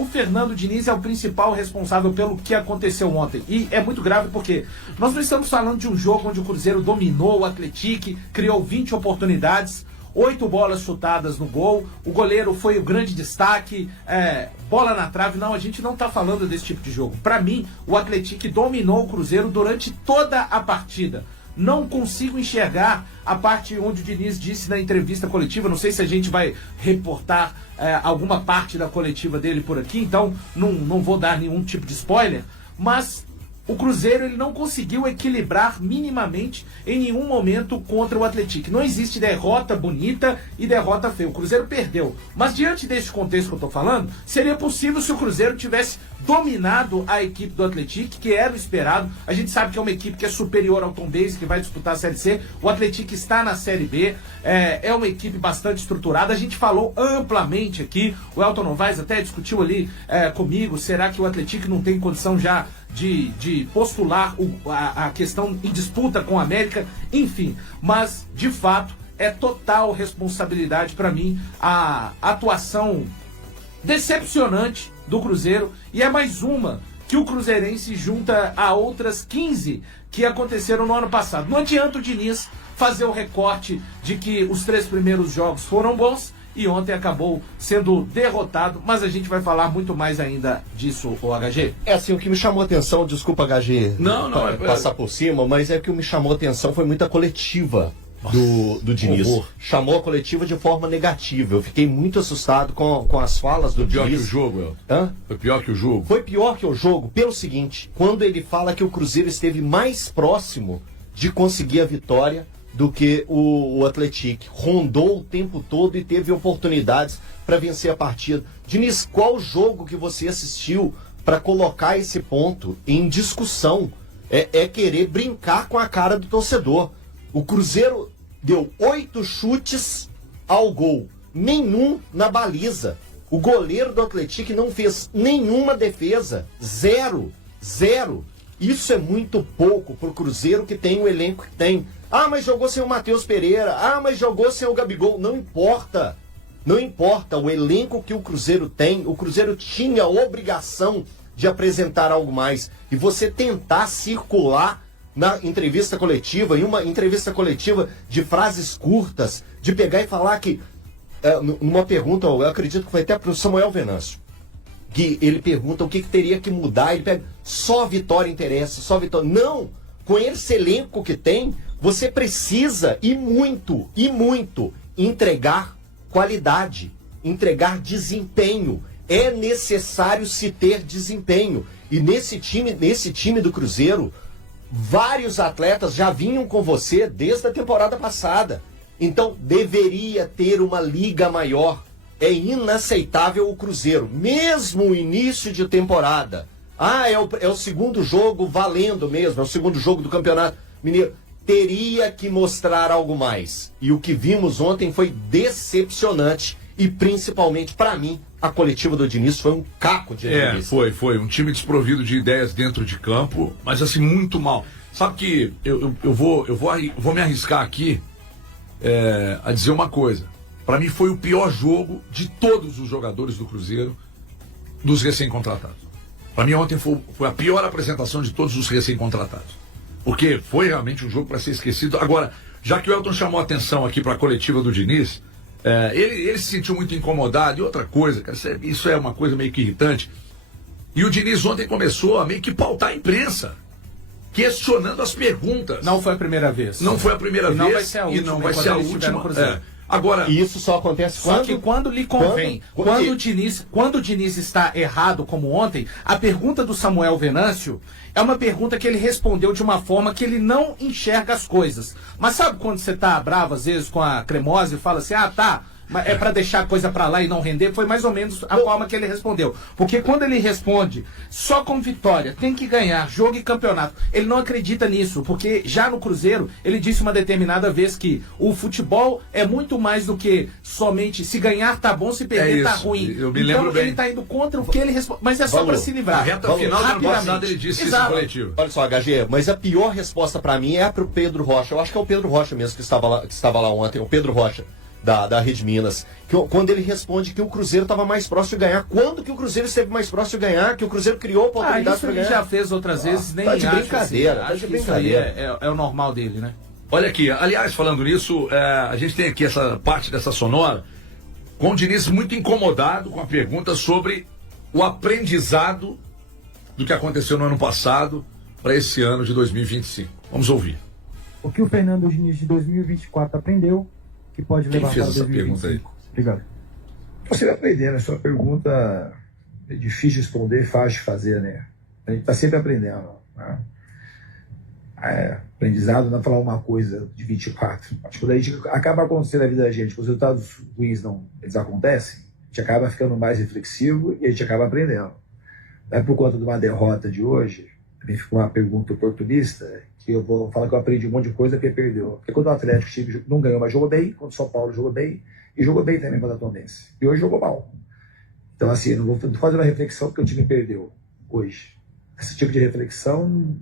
o Fernando Diniz é o principal responsável pelo que aconteceu ontem. E é muito grave porque nós não estamos falando de um jogo onde o Cruzeiro dominou o Atlético, criou 20 oportunidades, 8 bolas chutadas no gol, o goleiro foi o grande destaque, bola na trave. Não, a gente não está falando desse tipo de jogo. Para mim, o Atlético dominou o Cruzeiro durante toda a partida. Não consigo enxergar a parte onde o Diniz disse na entrevista coletiva. Não sei se a gente vai reportar alguma parte da coletiva dele por aqui, então não vou dar nenhum tipo de spoiler, mas o Cruzeiro ele não conseguiu equilibrar minimamente em nenhum momento contra o Atlético. Não existe derrota bonita e derrota feia. O Cruzeiro perdeu. Mas diante desse contexto que eu estou falando, seria possível se o Cruzeiro tivesse dominado a equipe do Atlético, que era o esperado. A gente sabe que é uma equipe que é superior ao Tombense, que vai disputar a Série C. O Atlético está na Série B. É uma equipe bastante estruturada. A gente falou amplamente aqui. O Elton Novaes até discutiu ali comigo. Será que o Atlético não tem condição já de postular a questão em disputa com a América? Enfim, mas de fato é total responsabilidade para mim a atuação decepcionante do Cruzeiro, e é mais uma que o cruzeirense junta a outras 15 que aconteceram no ano passado. Não adianta o Diniz fazer o recorte de que os 3 primeiros jogos foram bons e ontem acabou sendo derrotado, mas a gente vai falar muito mais ainda disso, o HG. É assim, o que me chamou a atenção, desculpa HG não, passar por cima, mas é que o que me chamou a atenção foi muita coletiva do Diniz. Chamou a coletiva de forma negativa. Eu fiquei muito assustado com as falas do Diniz. Pior que o jogo, Elton. Foi pior que o jogo. Foi pior que o jogo pelo seguinte: quando ele fala que o Cruzeiro esteve mais próximo de conseguir a vitória do que o Atlético. Rondou o tempo todo e teve oportunidades para vencer a partida. Diniz, qual jogo que você assistiu para colocar esse ponto em discussão? É querer brincar com a cara do torcedor. O Cruzeiro deu 8 chutes ao gol, nenhum na baliza. O goleiro do Atlético não fez nenhuma defesa, zero. Isso é muito pouco pro Cruzeiro, que tem o elenco que tem. Ah, mas jogou sem o Matheus Pereira. Ah, mas jogou sem o Gabigol. Não importa. Não importa o elenco que o Cruzeiro tem. O Cruzeiro tinha a obrigação de apresentar algo mais. E você tentar circular na entrevista coletiva, em uma entrevista coletiva de frases curtas, de pegar e falar que, numa pergunta, eu acredito que foi até pro Samuel Venâncio, que ele pergunta o que teria que mudar, ele pega, só vitória interessa, só vitória. Não! Com esse elenco que tem, você precisa, e muito, entregar qualidade, entregar desempenho. É necessário se ter desempenho. E nesse time do Cruzeiro, vários atletas já vinham com você desde a temporada passada. Então, deveria ter uma liga maior. É inaceitável o Cruzeiro, mesmo o início de temporada. É o segundo jogo valendo mesmo, é o segundo jogo do Campeonato Mineiro. Teria que mostrar algo mais. E o que vimos ontem foi decepcionante. E principalmente, para mim, a coletiva do Diniz foi um caco de entrevista. Foi um time desprovido de ideias dentro de campo, mas assim, muito mal. Sabe que eu vou me arriscar aqui a dizer uma coisa. Para mim foi o pior jogo de todos os jogadores do Cruzeiro, dos recém-contratados. Para mim ontem foi a pior apresentação de todos os recém-contratados. Porque foi realmente um jogo para ser esquecido. Agora, já que o Elton chamou a atenção aqui para a coletiva do Diniz, ele se sentiu muito incomodado. E outra coisa, cara, isso é uma coisa meio que irritante. E o Diniz ontem começou a meio que pautar a imprensa, questionando as perguntas. Não foi a primeira vez. Não foi a primeira vez. Não vai ser a última. E não vai ser a última. Agora, e isso só acontece Só que quando lhe convém. Quando o Diniz está errado, como ontem, a pergunta do Samuel Venâncio é uma pergunta que ele respondeu de uma forma que ele não enxerga as coisas. Mas sabe quando você tá bravo, às vezes, com a Cremosa e fala assim, é pra deixar a coisa pra lá e não render? Foi mais ou menos a forma que ele respondeu. Porque quando ele responde só com vitória, tem que ganhar jogo e campeonato, ele não acredita nisso. Porque já no Cruzeiro, ele disse uma determinada vez que o futebol é muito mais do que somente se ganhar tá bom, se perder tá ruim. Eu me lembro bem. Ele tá indo contra o que ele responde. Mas é só pra se livrar. Na reta final do ano passado ele disse isso no coletivo. Olha só, HG, mas a pior resposta pra mim é pro Pedro Rocha. Eu acho que é o Pedro Rocha mesmo que estava lá ontem, o Pedro Rocha. da Rede Minas. Quando ele responde que o Cruzeiro estava mais próximo de ganhar. Quando que o Cruzeiro esteve mais próximo de ganhar? Que o Cruzeiro criou oportunidade para ganhar. Ele já fez outras vezes, nem tá de acho brincadeira. Assim, tá acho de que isso brincadeira. aí é o normal dele, né? Olha aqui, aliás, falando nisso, a gente tem aqui essa parte dessa sonora com o Diniz muito incomodado com a pergunta sobre o aprendizado do que aconteceu no ano passado para esse ano de 2025. Vamos ouvir. O que o Fernando Diniz de 2024 aprendeu que pode levar fez para essa 2025? pergunta aí? Obrigado. Você vai aprender, né? Sua pergunta é difícil de responder, fácil de fazer, né? A gente está sempre aprendendo. Né? Aprendizado não é falar uma coisa de 24. Acho que quando a gente acaba acontecendo na vida da gente, os resultados ruins eles acontecem, a gente acaba ficando mais reflexivo e a gente acaba aprendendo. Não é por conta de uma derrota de hoje, também ficou uma pergunta oportunista, que eu vou falar que eu aprendi um monte de coisa porque perdeu. Porque quando o Atlético time não ganhou, mas jogou bem, quando o São Paulo jogou bem, e jogou bem também contra a Tombense. E hoje jogou mal. Então, assim, não vou fazer uma reflexão porque o time perdeu hoje. Esse tipo de reflexão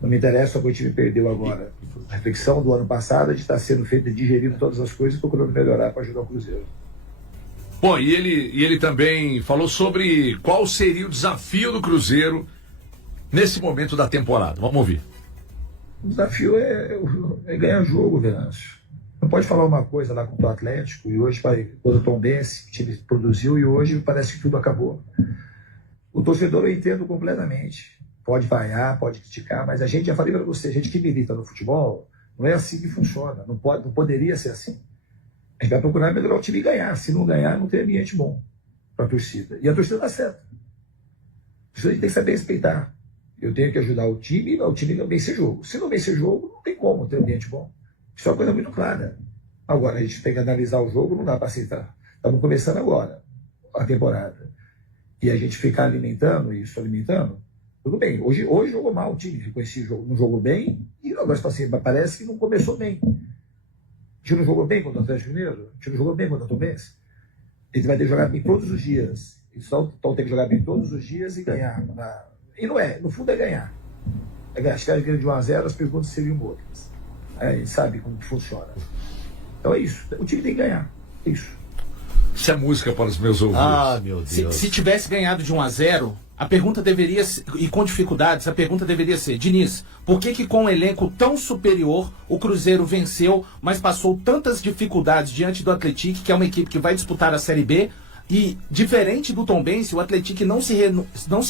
não me interessa porque o time perdeu agora. A reflexão do ano passado é de estar sendo feita, digerindo todas as coisas, procurando melhorar para ajudar o Cruzeiro. Bom, e ele também falou sobre qual seria o desafio do Cruzeiro nesse momento da temporada. Vamos ouvir. O desafio é ganhar jogo, Venâncio. Não pode falar uma coisa lá contra o Atlético e hoje quando o Tombense, o time produziu e hoje parece que tudo acabou. O torcedor eu entendo completamente. Pode vaiar, pode criticar, mas a gente, já falei para você, a gente que milita no futebol, não é assim que funciona. Não poderia ser assim. A gente vai procurar melhorar o time e ganhar. Se não ganhar, não tem ambiente bom para a torcida. E a torcida dá certo. A torcida tem que saber respeitar. Eu tenho que ajudar o time não vencer jogo. Se não vencer jogo, não tem como ter um ambiente bom. Isso é uma coisa muito clara. Agora, a gente tem que analisar o jogo, não dá para aceitar. Estamos começando agora a temporada. E a gente ficar alimentando, tudo bem. Hoje jogou mal o time, reconheci o jogo, não jogou bem, e agora está assim, parece que não começou bem. A gente não jogou bem contra o Atlético Mineiro, a gente não jogou bem contra o Tombense. Ele vai ter que jogar bem todos os dias. Então tem que jogar bem todos os dias e ganhar. E não é, no fundo é ganhar. É ganhar. As caras ganham de 1-0, as perguntas seriam outras. A gente sabe como que funciona. Então é isso, o time tem que ganhar. É isso. Isso é música para os meus ouvidos. Ah, meu Deus. Se tivesse ganhado de 1-0, a pergunta deveria ser, e com dificuldades, a pergunta deveria ser: Diniz, por que com um elenco tão superior o Cruzeiro venceu, mas passou tantas dificuldades diante do Atlético, que é uma equipe que vai disputar a Série B? E, diferente do Tombense, o Atlético não se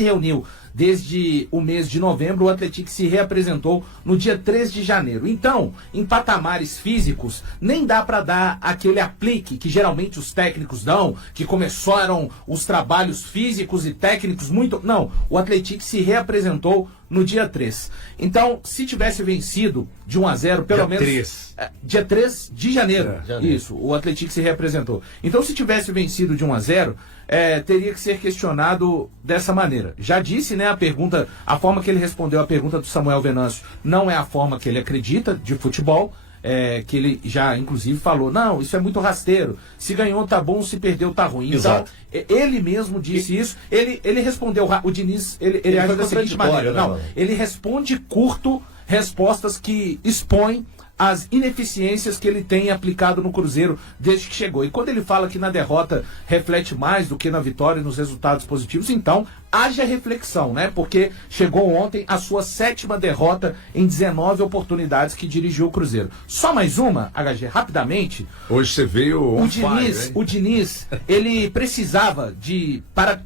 reuniu desde o mês de novembro. O Atlético se reapresentou no dia 3 de janeiro. Então, em patamares físicos, nem dá para dar aquele aplique que geralmente os técnicos dão, que começaram os trabalhos físicos e técnicos muito... Não, o Atlético se reapresentou no dia 3. Então, se tivesse vencido de 1-0, pelo menos... 3. Dia 3 de janeiro. Janeiro. Isso, o Atlético se reapresentou. Então, se tivesse vencido de 1-0, teria que ser questionado dessa maneira. Já disse, né, a forma que ele respondeu a pergunta do Samuel Venâncio não é a forma que ele acredita de futebol, que ele já, inclusive, falou, não, isso é muito rasteiro, se ganhou tá bom, se perdeu tá ruim. Exato. Então, ele mesmo disse isso, ele respondeu, o Diniz, ele age da seguinte maneira, não, ele responde curto, respostas que expõem as ineficiências que ele tem aplicado no Cruzeiro desde que chegou. E quando ele fala que na derrota reflete mais do que na vitória e nos resultados positivos, então haja reflexão, né? Porque chegou ontem a sua 7ª derrota em 19 oportunidades que dirigiu o Cruzeiro. Só mais uma, HG, rapidamente. Hoje você veio O Diniz, ele precisava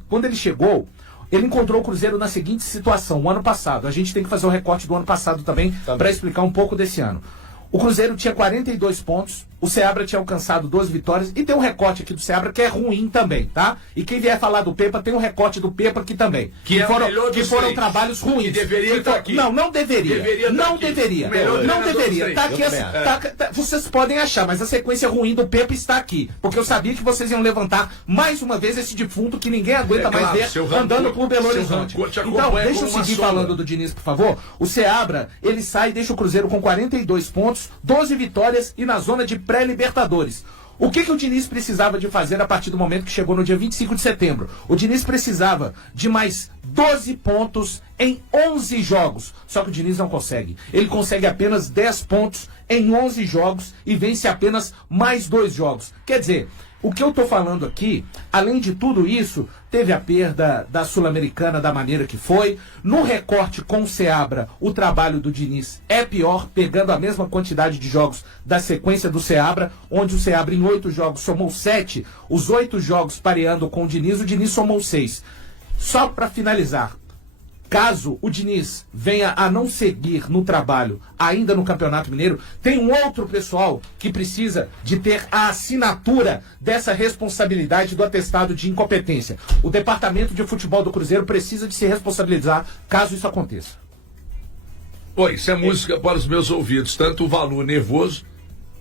quando ele chegou, ele encontrou o Cruzeiro na seguinte situação, o ano passado. A gente tem que fazer o recorte do ano passado também. Para explicar um pouco desse ano. O Cruzeiro tinha 42 pontos, o Seabra tinha alcançado 12 vitórias, e tem um recorte aqui do Seabra que é ruim também, tá? E quem vier falar do Pepa, tem um recorte do Pepa aqui também. Que foram trabalhos ruins. Que deveria estar aqui. Não deveria. Não deveria. Tá aqui, vocês podem achar, mas a sequência ruim do Pepa está aqui. Porque eu sabia que vocês iam levantar mais uma vez esse defunto que ninguém aguenta mais ver andando por Belo Horizonte. Então, deixa eu seguir falando do Diniz, por favor. O Seabra, ele sai e deixa o Cruzeiro com 42 pontos, 12 vitórias e na zona de pré-Libertadores. O que o Diniz precisava de fazer a partir do momento que chegou no dia 25 de setembro? O Diniz precisava de mais 12 pontos em 11 jogos. Só que o Diniz não consegue. Ele consegue apenas 10 pontos em 11 jogos e vence apenas mais 2 jogos. Quer dizer, o que eu estou falando aqui, além de tudo isso, teve a perda da Sul-Americana da maneira que foi. No recorte com o Seabra, o trabalho do Diniz é pior, pegando a mesma quantidade de jogos da sequência do Seabra, onde o Seabra em 8 jogos somou 7, os 8 jogos pareando com o Diniz somou 6. Só para finalizar, caso o Diniz venha a não seguir no trabalho ainda no Campeonato Mineiro, tem um outro pessoal que precisa de ter a assinatura dessa responsabilidade do atestado de incompetência. O Departamento de Futebol do Cruzeiro precisa de se responsabilizar caso isso aconteça. Pô, isso é música para os meus ouvidos, tanto o Valu nervoso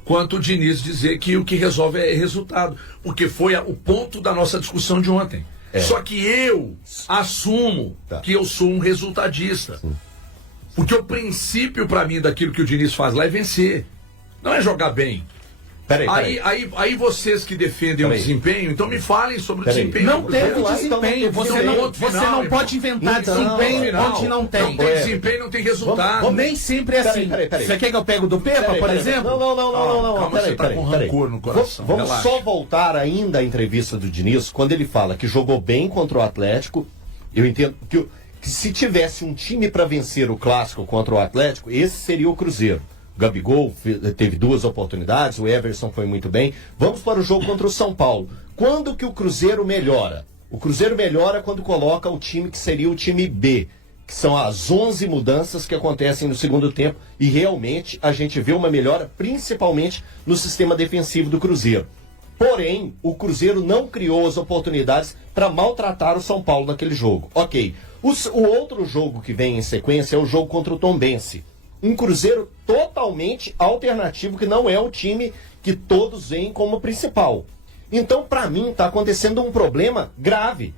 quanto o Diniz dizer que o que resolve é resultado, porque foi o ponto da nossa discussão de ontem. Só que eu assumo que eu sou um resultadista. Porque o princípio pra mim daquilo que o Diniz faz lá é vencer. Não é jogar bem. Peraí. Aí vocês que defendem o desempenho, então me falem sobre o Peraí. desempenho. Não teve Vamos lá, desempenho. então, Você não pode inventar desempenho onde não tem. Não tem desempenho, não tem resultado. Nem sempre é assim. Peraí. Você quer que eu pegue o do Pepa, por exemplo? Não. Calma, você tá com rancor no coração. Vamos Relaxa. só voltar ainda à entrevista do Diniz, quando ele fala que jogou bem contra o Atlético. Eu entendo que se tivesse um time para vencer o Clássico contra o Atlético, esse seria o Cruzeiro. O Gabigol teve 2 oportunidades, o Everson foi muito bem. Vamos para o jogo contra o São Paulo. Quando que o Cruzeiro melhora? O Cruzeiro melhora quando coloca o time que seria o time B, que são as 11 mudanças que acontecem no segundo tempo, e realmente a gente vê uma melhora, principalmente no sistema defensivo do Cruzeiro. Porém, o Cruzeiro não criou as oportunidades para maltratar o São Paulo naquele jogo. Ok. O outro jogo que vem em sequência é o jogo contra o Tombense. Um Cruzeiro totalmente alternativo, que não é o time que todos veem como principal. Então, para mim, está acontecendo um problema grave.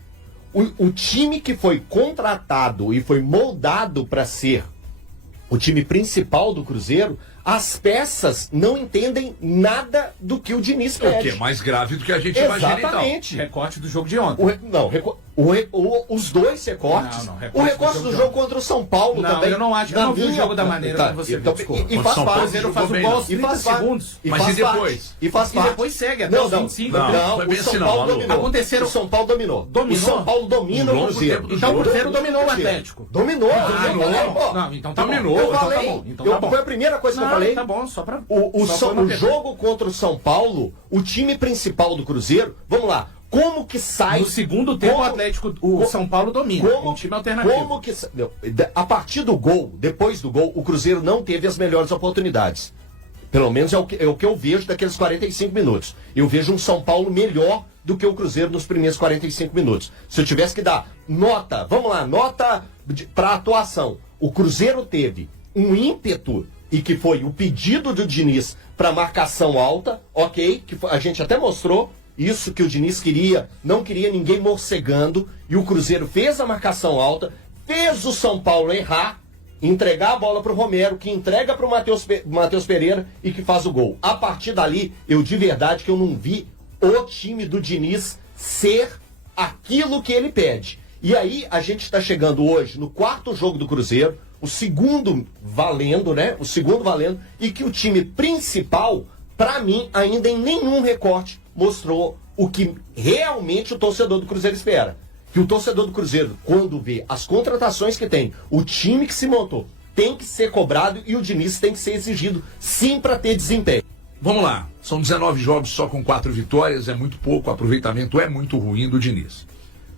O time que foi contratado e foi moldado para ser o time principal do Cruzeiro, as peças não entendem nada do que o Diniz pede. O que é mais grave do que a gente imagina, então. Exatamente. Recorte do jogo de ontem. Os dois recortes. Não, o recorte do jogo contra o São Paulo não, também. Eu não acho. Eu não vi o jogo da maneira que você viu. E faz parte. O Cruzeiro faz o gol aos 30 segundos. Mas e depois? E faz parte. E depois segue até os 25. Não, foi bem o São assim, Paulo não, dominou. Aconteceram- O São Paulo dominou. O São Paulo domina o Cruzeiro. Então o Cruzeiro dominou o Atlético. Dominou. Não, então tá Dominou. bom. Eu Então tá falei. bom. Então tá bom. Foi a primeira coisa que eu falei. Tá bom, só pra... O jogo contra o São Paulo, o time principal do Cruzeiro, vamos lá, como que sai... No segundo tempo, o Atlético, o São Paulo domina. Um time alternativo. Como que... A partir do gol, depois do gol, o Cruzeiro não teve as melhores oportunidades. Pelo menos é o que eu vejo daqueles 45 minutos. Eu vejo um São Paulo melhor do que o Cruzeiro nos primeiros 45 minutos. Se eu tivesse que dar nota, vamos lá, nota para atuação. O Cruzeiro teve um ímpeto, e que foi o pedido do Diniz para marcação alta, ok, que a gente até mostrou isso que o Diniz queria, não queria ninguém morcegando, e o Cruzeiro fez a marcação alta, fez o São Paulo errar, entregar a bola para o Romero, que entrega para o Matheus Pereira e que faz o gol. A partir dali, eu de verdade que eu não vi o time do Diniz ser aquilo que ele pede. E aí a gente está chegando hoje no 4º jogo do Cruzeiro, o segundo valendo, né? O segundo valendo, e que o time principal, para mim, ainda em nenhum recorte mostrou o que realmente o torcedor do Cruzeiro espera. Que o torcedor do Cruzeiro, quando vê as contratações que tem, o time que se montou, tem que ser cobrado, e o Diniz tem que ser exigido, sim, para ter desempenho. Vamos lá, são 19 jogos só com 4 vitórias, é muito pouco, o aproveitamento é muito ruim do Diniz.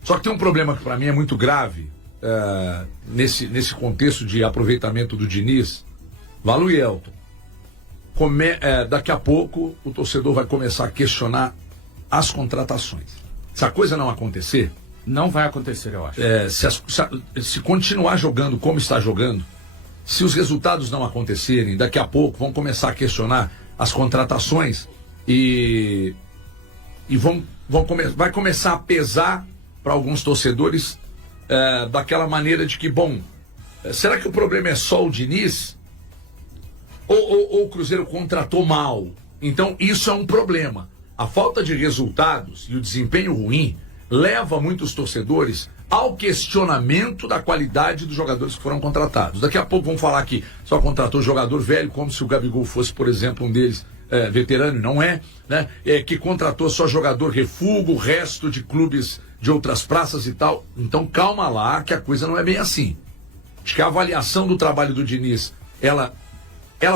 Só que tem um problema que para mim é muito grave, nesse contexto de aproveitamento do Diniz. Valu e Elton, daqui a pouco o torcedor vai começar a questionar as contratações. Se a coisa não acontecer, não vai acontecer, eu acho. Se continuar jogando como está jogando, se os resultados não acontecerem, daqui a pouco vão começar a questionar as contratações e vai começar a pesar para alguns torcedores daquela maneira de que, bom, será que o problema é só o Diniz? Ou o Cruzeiro contratou mal? Então isso é um problema. a falta de resultados e o desempenho ruim leva muitos torcedores ao questionamento da qualidade dos jogadores que foram contratados. Daqui a pouco vamos falar que só contratou jogador velho, como se o Gabigol fosse, por exemplo, um deles veterano, não é, né? Que contratou só jogador refúgio, o resto de clubes de outras praças e tal. Então calma lá, que a coisa não é bem assim. Acho que a avaliação do trabalho do Diniz, ela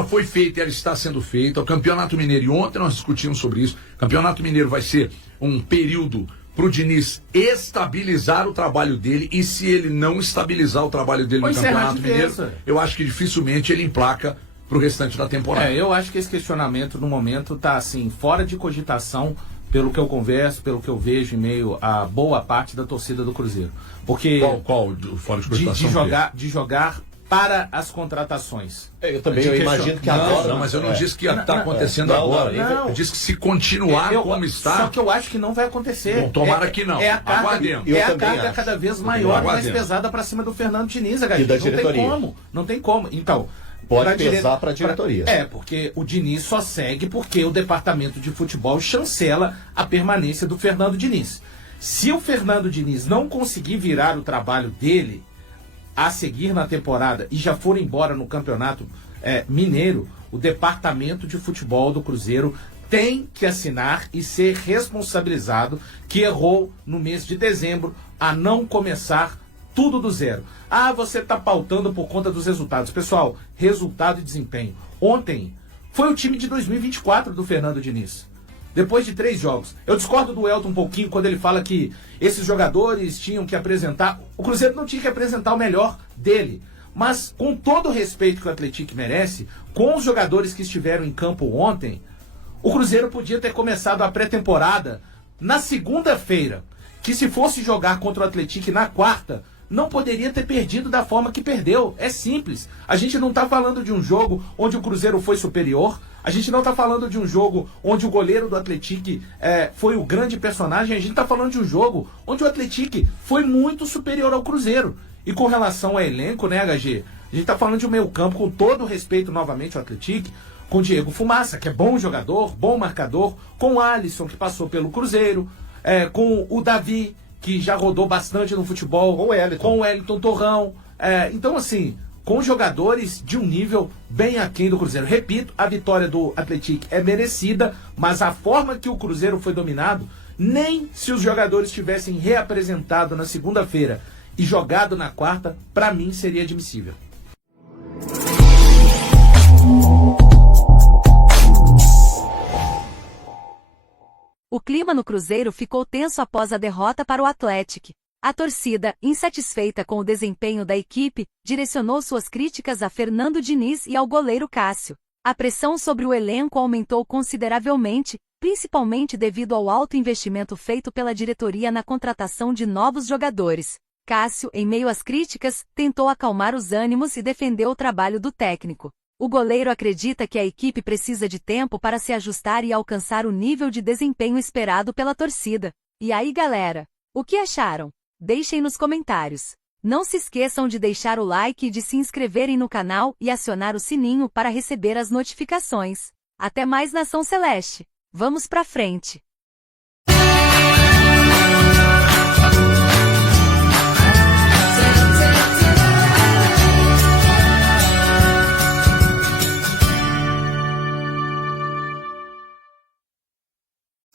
foi feita, ela está sendo feita. O Campeonato Mineiro, e ontem nós discutimos sobre isso, o Campeonato Mineiro vai ser um período para o Diniz estabilizar o trabalho dele, e se ele não estabilizar o trabalho dele no Campeonato Mineiro, eu acho que dificilmente ele emplaca para o restante da temporada. Eu acho que esse questionamento no momento está assim, fora de cogitação, pelo que eu converso, pelo que eu vejo em meio a boa parte da torcida do Cruzeiro. Porque Qual fora de cogitação? De jogar para as contratações. Eu também imagino que agora... Não, mas eu não disse que está acontecendo agora. Eu disse que se continuar como está... Só que eu acho que não vai acontecer. Bom, tomara que não. Aguardemos. A carga cada vez maior e mais pesada para cima do Fernando Diniz, e da diretoria. Não tem como. Então... Pode pesar para a diretoria. Porque o Diniz só segue porque o departamento de futebol chancela a permanência do Fernando Diniz. Se o Fernando Diniz não conseguir virar o trabalho dele a seguir na temporada e já for embora no campeonato mineiro, o departamento de futebol do Cruzeiro tem que assinar e ser responsabilizado que errou no mês de dezembro a não começar tudo do zero. Você está pautando por conta dos resultados. Pessoal, resultado e desempenho. Ontem foi o time de 2024 do Fernando Diniz. Depois de 3 jogos. Eu discordo do Elton um pouquinho quando ele fala que esses jogadores tinham que apresentar... O Cruzeiro não tinha que apresentar o melhor dele. Mas, com todo o respeito que o Atlético merece, com os jogadores que estiveram em campo ontem, o Cruzeiro podia ter começado a pré-temporada na segunda-feira. Que se fosse jogar contra o Atlético na quarta, não poderia ter perdido da forma que perdeu. É simples. A gente não está falando de um jogo onde o Cruzeiro foi superior. A gente não está falando de um jogo onde o goleiro do Atlético foi o grande personagem. A gente está falando de um jogo onde o Atlético foi muito superior ao Cruzeiro. E com relação ao elenco, né, HG? A gente está falando de um meio campo, com todo o respeito novamente ao Atlético, com o Diego Fumaça, que é bom jogador, bom marcador, com o Alisson, que passou pelo Cruzeiro, com o Davi, que já rodou bastante no futebol, com o Wellington Torrão. Então, assim, com jogadores de um nível bem aquém do Cruzeiro. Repito, a vitória do Atlético é merecida, mas a forma que o Cruzeiro foi dominado, nem se os jogadores tivessem reapresentado na segunda-feira e jogado na quarta, para mim seria admissível. O clima no Cruzeiro ficou tenso após a derrota para o Atlético. A torcida, insatisfeita com o desempenho da equipe, direcionou suas críticas a Fernando Diniz e ao goleiro Cássio. A pressão sobre o elenco aumentou consideravelmente, principalmente devido ao alto investimento feito pela diretoria na contratação de novos jogadores. Cássio, em meio às críticas, tentou acalmar os ânimos e defendeu o trabalho do técnico. O goleiro acredita que a equipe precisa de tempo para se ajustar e alcançar o nível de desempenho esperado pela torcida. E aí, galera? O que acharam? Deixem nos comentários. Não se esqueçam de deixar o like e de se inscreverem no canal e acionar o sininho para receber as notificações. Até mais, Nação Celeste! Vamos pra frente!